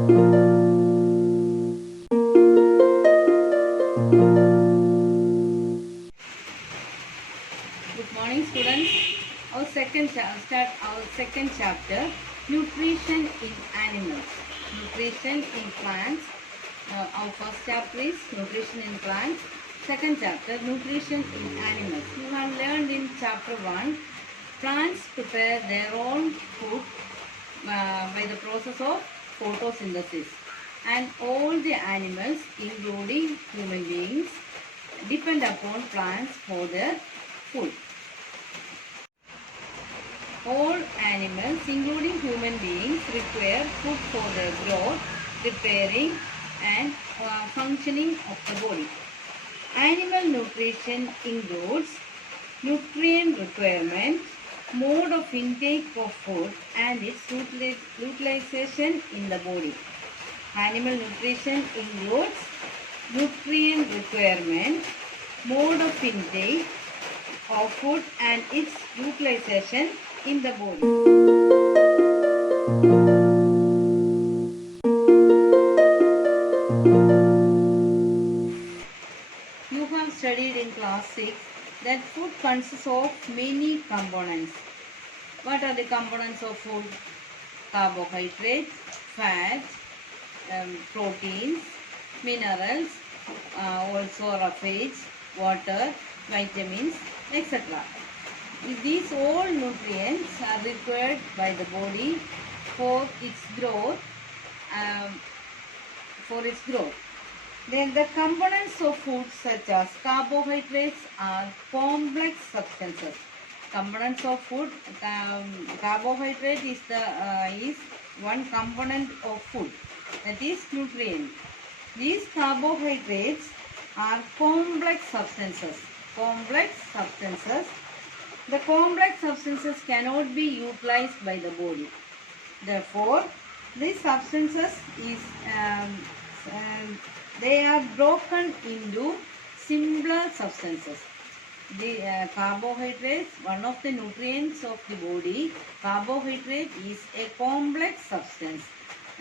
Good morning, students. Start our second chapter, nutrition in animals. Nutrition in plants. Our first chapter is nutrition in plants. Second chapter, nutrition in animals. You have learned in chapter 1, plants prepare their own food by the process of photosynthesis, and all the animals, including human beings, depend upon plants for their food. All animals, including human beings, require food for their growth, repairing, and functioning of the body. Animal nutrition includes nutrient requirement, mode of intake of food, and its utilization in the body. Animal nutrition includes nutrient requirement, mode of intake of food, and its utilization in the body. You have studied in class 6 that food consists of many components. What are the components of food? Carbohydrates, fat, proteins, minerals, also roughage, water, vitamins, etc. These all nutrients are required by the body for its growth. Then the components of food such as carbohydrates are complex substances. Components of food, carbohydrate is one component of food, that is nutrient. These carbohydrates are complex substances. The complex substances cannot be utilized by the body. Therefore, these substances they are broken into simpler substances. The carbohydrates, one of the nutrients of the body, carbohydrate is a complex substance.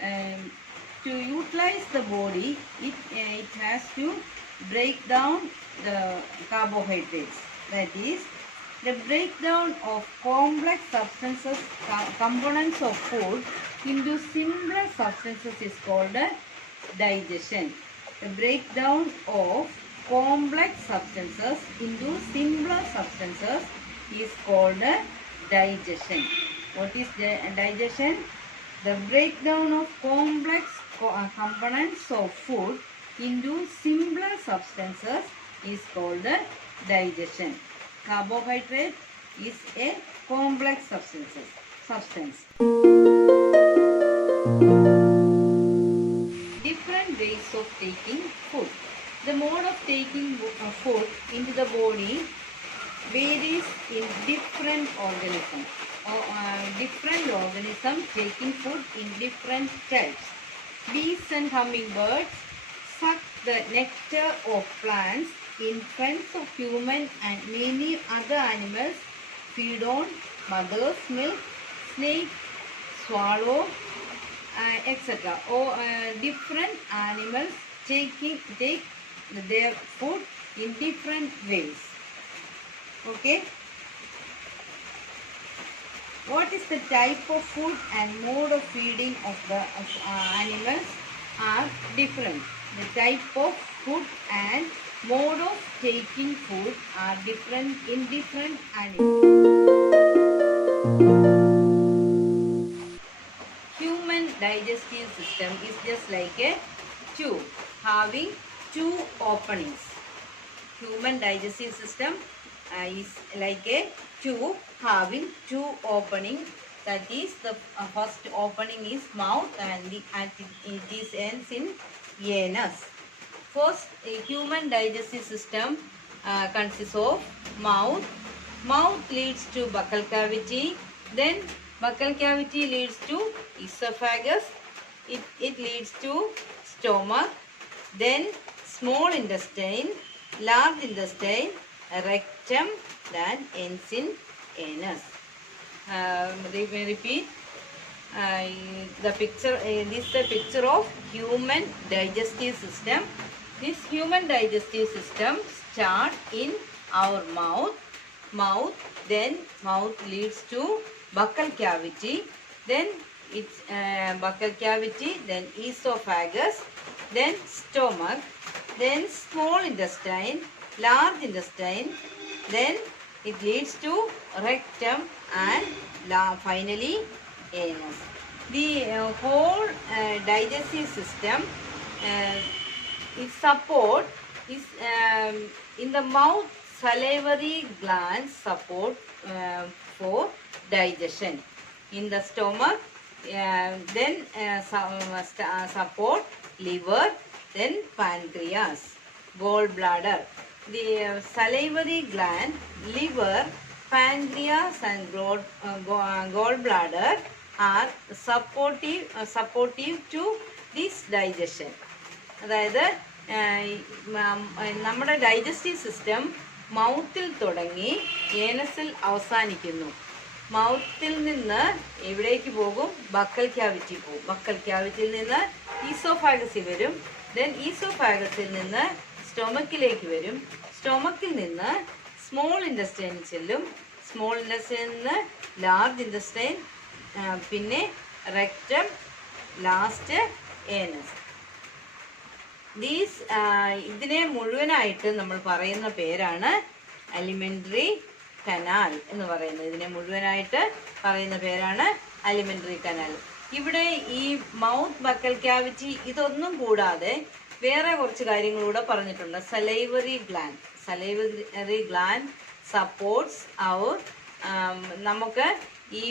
To utilize the body, it has to break down the carbohydrates. That is, the breakdown of complex substances, components of food into simpler substances is called digestion. The breakdown of complex substances into simpler substances is called digestion. What is digestion? The breakdown of complex components of food into simpler substances is called digestion. Carbohydrate is a complex substance. Different ways of taking food. The mode of taking food into the body varies in different organisms. Different organisms taking food in different types. Bees and hummingbirds suck the nectar of plants. Infants of human and many other animals feed on mother's milk. Snake, swallow, etc. Different animals take their food in different ways. Okay. What is the type of food and mode of feeding of the animals are different. The type of food and mode of taking food are different in different animals. Human digestive system is just like a tube having two openings. Human digestive system is like a tube having two openings. That is, the first opening is mouth and it is ends in anus. First, a human digestive system consists of mouth. Mouth leads to buccal cavity. Then buccal cavity leads to esophagus. It leads to stomach. Then small intestine, large intestine, rectum, then ends in anus. Repeat. the picture. This is the picture of human digestive system. This human digestive system start in our mouth, then mouth leads to buccal cavity, then it's buccal cavity, then esophagus, then stomach, then small intestine, large intestine, then it leads to rectum, and finally anus. The whole digestive system its support is in the mouth. Salivary glands support for digestion. In the stomach, then support liver, then pancreas, gallbladder. The salivary gland, liver, pancreas and gallbladder are supportive to this digestion. അതായത് നമ്മുടെ digestive system മൗത്തിൽ തുടങ്ങി ഏനസിൽ അവസാനിക്കുന്നു. മൗത്തിൽ നിന്ന് എവിടേക്ക് പോകും? Buccal cavity പോകും. Buccal ക്യാവിറ്റിയിൽ നിന്ന് ഈസോഫാഗസിൽ വരും. ദെൻ ഈസോഫാഗസിൽ നിന്ന് സ്റ്റൊമക്കിലേക്ക് വരും. സ്റ്റൊമക്കിൽ നിന്ന് സ്മോൾ ഇൻറ്റസ്റ്റൈനിൽ ചെല്ലും. സ്മോൾ ഇൻറ്റസ്റ്റൈനിൽ നിന്ന് ലാർജ് ഇൻറ്റസ്റ്റൈൻ, പിന്നെ റെക്റ്റം, ലാസ്റ്റ് ഏനസ്. ഇതിനെ മുഴുവനായിട്ട് നമ്മൾ പറയുന്ന പേരാണ് അലിമെൻ്ററി കനാൽ എന്ന് പറയുന്നത്. ഇതിനെ മുഴുവനായിട്ട് പറയുന്ന പേരാണ് അലിമെൻ്ററി കനാൽ. ഇവിടെ ഈ മൗത്ത്, ബക്കൽ ക്യാവിറ്റി ഇതൊന്നും കൂടാതെ വേറെ കുറച്ച് കാര്യങ്ങളൂടെ പറഞ്ഞിട്ടുണ്ട്. സലൈവറി ഗ്ലാൻഡ് സപ്പോർട്ട്സ് അവർ, നമുക്ക് ഈ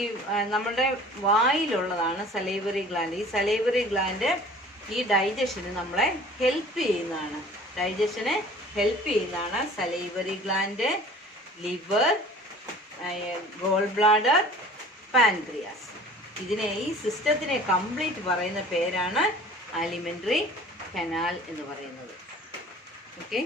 നമ്മുടെ വായിലുള്ളതാണ് സലൈവറി ഗ്ലാൻഡ്. ഈ സലൈവറി ഗ്ലാൻഡ് ഈ ഡൈജഷന് നമ്മളെ ഹെൽപ്പ് ചെയ്യുന്നതാണ്. Salivary gland, liver, goal bladder, pancreas. ഈ സിസ്റ്റത്തിനെ കംപ്ലീറ്റ് പറയുന്ന പേരാണ് അലിമെൻ്ററി കനാൽ എന്ന് പറയുന്നത്. ഓക്കെ.